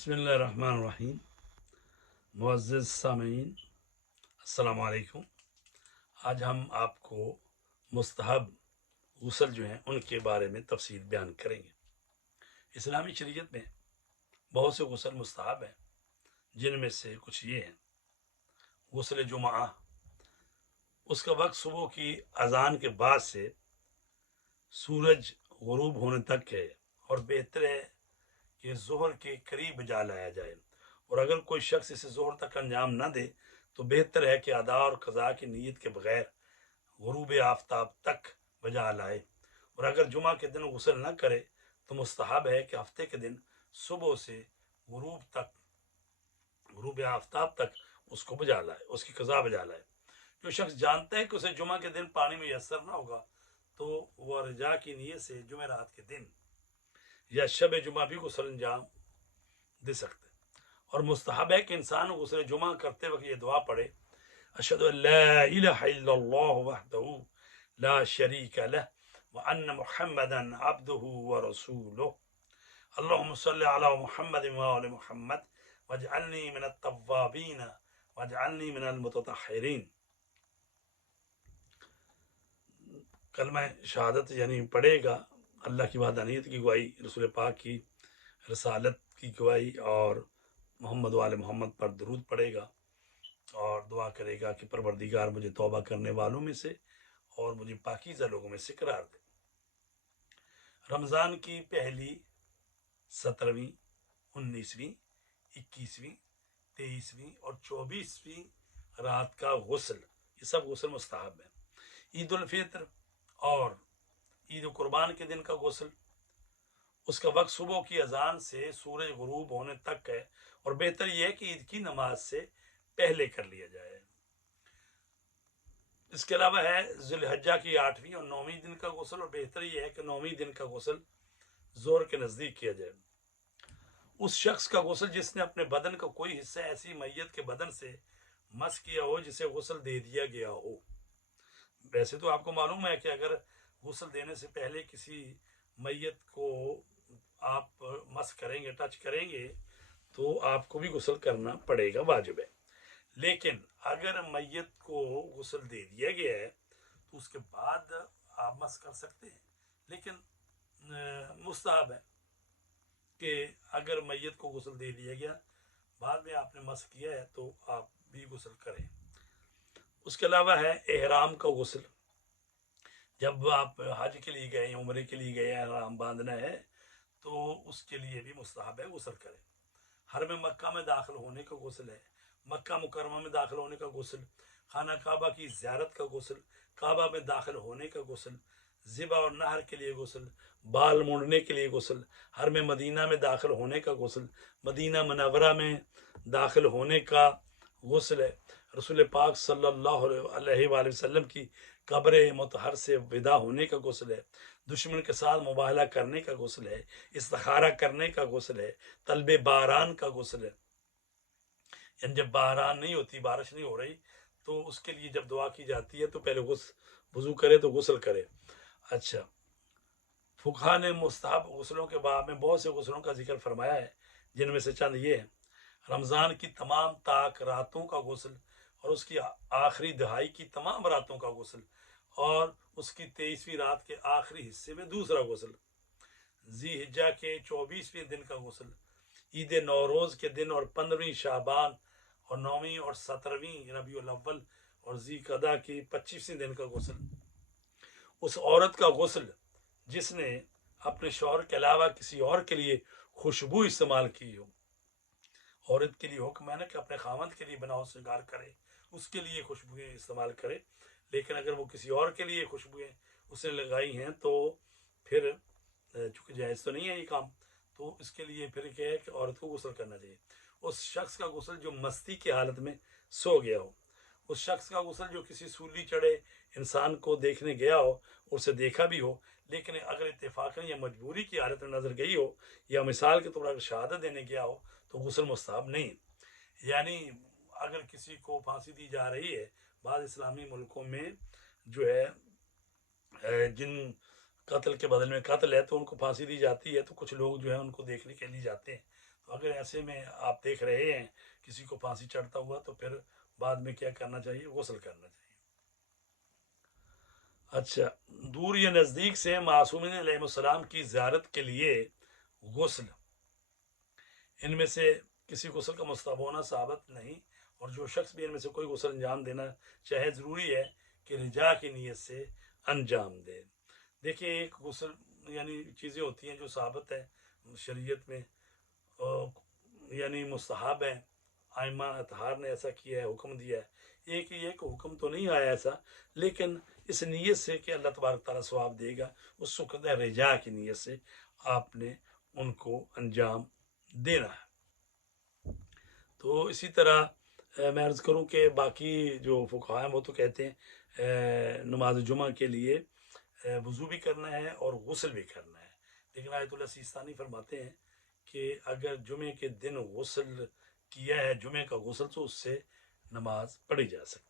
بسم اللہ الرحمن الرحیم۔ معزز سامعین، السلام علیکم۔ آج ہم آپ کو مستحب غسل جو ہیں ان کے بارے میں تفصیل بیان کریں گے۔ اسلامی شریعت میں بہت سے غسل مستحب ہیں، جن میں سے کچھ یہ ہیں۔ غسل جمعہ، اس کا وقت صبح کی اذان کے بعد سے سورج غروب ہونے تک ہے، اور بہتر ہے کہ ظہر کے قریب بجا لایا جائے، اور اگر کوئی شخص اسے ظہر تک انجام نہ دے تو بہتر ہے کہ ادا اور قضاء کی نیت کے بغیر غروب آفتاب تک بجا لائے، اور اگر جمعہ کے دن غسل نہ کرے تو مستحب ہے کہ ہفتے کے دن صبح سے غروب آفتاب تک اس کو بجا لائے، اس کی قضا بجا لائے۔ جو شخص جانتا ہے کہ اسے جمعہ کے دن پانی میسر نہ ہوگا تو وہ رجا کی نیت سے جمعرات کے دن یا شب جمعہ بھی غسل انجام دے سکتے ہیں۔ اور مستحب ہے کہ انسان غسل جمعہ کرتے وقت یہ دعا پڑھے: اشہد ان لا الہ الا اللہ وحدہ لا شریک لہ وان محمدا عبدہ ورسولہ اللہم صلی علی محمد وآل محمد واجعلنی من التوابین واجعلنی من المتطہرین۔ کلمہ شہادت یعنی پڑھے گا، اللہ کی وحدانیت کی گواہی، رسول پاک کی رسالت کی گواہی، اور محمد وآل محمد پر درود پڑھے گا، اور دعا کرے گا کہ پروردگار مجھے توبہ کرنے والوں میں سے اور مجھے پاکیزہ لوگوں میں سے قرار دے۔ رمضان کی پہلی، 17ویں، 19ویں، 21ویں، 23ویں اور 24ویں رات کا غسل، یہ سب غسل مستحب ہے۔ عید الفطر اور عید قربان کے دن کا غسل، اس کا وقت صبح کی اذان سے سورج غروب ہونے تک ہے، اور بہتر یہ ہے کہ عید کی نماز سے پہلے کر لیا جائے۔ اس کے علاوہ ہے ذی الحجہ کی 8ویں اور 9ویں دن کا غسل، اور بہتر یہ ہے کہ 9ویں دن کا غسل زور کے نزدیک کیا جائے۔ اس شخص کا غسل جس نے اپنے بدن کا کوئی حصہ ایسی میت کے بدن سے مس کیا ہو جسے غسل دے دیا گیا ہو۔ ویسے تو آپ کو معلوم ہے کہ اگر غسل دینے سے پہلے کسی میت کو آپ مس کریں گے، ٹچ کریں گے، تو آپ کو بھی غسل کرنا پڑے گا، واجب ہے۔ لیکن اگر میت کو غسل دے دیا گیا ہے تو اس کے بعد آپ مس کر سکتے ہیں، لیکن مستحب ہے کہ اگر میت کو غسل دے دیا گیا، بعد میں آپ نے مس کیا ہے، تو آپ بھی غسل کریں۔ اس کے علاوہ ہے احرام کا غسل۔ جب آپ حج کے لیے گئے، عمرے کے لیے گئے، احرام باندھنا ہے تو اس کے لیے بھی مستحب ہے غسل کریں۔ حرم مکہ میں داخل ہونے کا غسل ہے، مکہ مکرمہ میں داخل ہونے کا غسل، خانہ کعبہ کی زیارت کا غسل، کعبہ میں داخل ہونے کا غسل، ذبح اور نحر کے لیے غسل، بال مونڈنے کے لیے غسل، حرم مدینہ میں داخل ہونے کا غسل، مدینہ منورہ میں داخل ہونے کا غسل ہے، رسول پاک صلی اللہ علیہ وآلہ وسلم کی قبر مطہر سے ودا ہونے کا غسل ہے، دشمن کے ساتھ مباہلہ کرنے کا غسل ہے، استخارہ کرنے کا غسل ہے، طلب باران کا غسل ہے، یعنی جب باران نہیں ہوتی، بارش نہیں ہو رہی، تو اس کے لیے جب دعا کی جاتی ہے تو پہلے وضو کرے تو غسل کرے۔ اچھا، فقہا نے مستحب غسلوں کے باب میں بہت سے غسلوں کا ذکر فرمایا ہے، جن میں سے چند یہ ہیں: رمضان کی تمام طاق راتوں کا غسل، اور اس کی آخری دہائی کی تمام راتوں کا غسل، اور اس کی 23ویں رات کے آخری حصے میں دوسرا غسل، ذی حجہ کے 24ویں دن کا غسل، عید نوروز کے دن اور 15ویں شعبان اور 9ویں اور 17ویں ربیع الاول اور ذی قعدہ کی 25ویں دن کا غسل۔ اس عورت کا غسل جس نے اپنے شوہر کے علاوہ کسی اور کے لیے خوشبو استعمال کی ہو۔ عورت کے لیے حکم ہے نا کہ اپنے خاوند کے لیے بناؤ سنگار کرے، اس کے لیے خوشبوئیں استعمال کرے، لیکن اگر وہ کسی اور کے لیے خوشبوئیں اس نے لگائی ہیں تو پھر چونکہ جائز تو نہیں ہے یہ کام، تو اس کے لیے پھر کیا ہے کہ عورت کو غسل کرنا چاہیے۔ اس شخص کا غسل جو مستی کی حالت میں سو گیا ہو، اس شخص کا غسل جو کسی سولی چڑھے انسان کو دیکھنے گیا ہو اور اسے دیکھا بھی ہو، لیکن اگر اتفاقاً یا مجبوری کی حالت میں نظر گئی ہو، یا مثال کے طور پر اگر شہادت دینے گیا ہو، تو غسل مستحب نہیں۔ یعنی اگر کسی کو پھانسی دی جا رہی ہے، بعض اسلامی ملکوں میں جو ہے جن قتل کے بدل میں قتل ہے تو ان کو پھانسی دی جاتی ہے، تو کچھ لوگ جو ہے ان کو دیکھنے کے لیے جاتے ہیں، تو اگر ایسے میں آپ دیکھ رہے ہیں کسی کو پھانسی چڑھتا ہوا تو پھر بعد میں کیا کرنا چاہیے؟ غسل کرنا چاہیے۔ اچھا، دور یا نزدیک سے معصومین علیہ السلام کی زیارت کے لیے غسل، ان میں سے کسی غسل کا مستحب ہونا ثابت نہیں، اور جو شخص بھی ان میں سے کوئی غسل انجام دینا چاہے ضروری ہے کہ رجا کی نیت سے انجام دے۔ دیکھیں ایک غسل یعنی چیزیں ہوتی ہیں جو ثابت ہے شریعت میں، یعنی مستحب ہے، آئمہ اطہار نے ایسا کیا ہے، حکم دیا ہے۔ ایک ہی ایک حکم تو نہیں آیا ایسا، لیکن اس نیت سے کہ اللہ تبارک تعالیٰ ثواب دے گا، اس وقت رجا کی نیت سے آپ نے ان کو انجام دینا ہے۔ تو اسی طرح میں عرض کروں کہ باقی جو فقہاء ہیں وہ تو کہتے ہیں نماز جمعہ کے لیے وضو بھی کرنا ہے اور غسل بھی کرنا ہے، لیکن آیت اللہ سیستانی فرماتے ہیں کہ اگر جمعے کے دن غسل کیا ہے، جمعے کا غسل، تو اس سے نماز پڑھی جا سکتی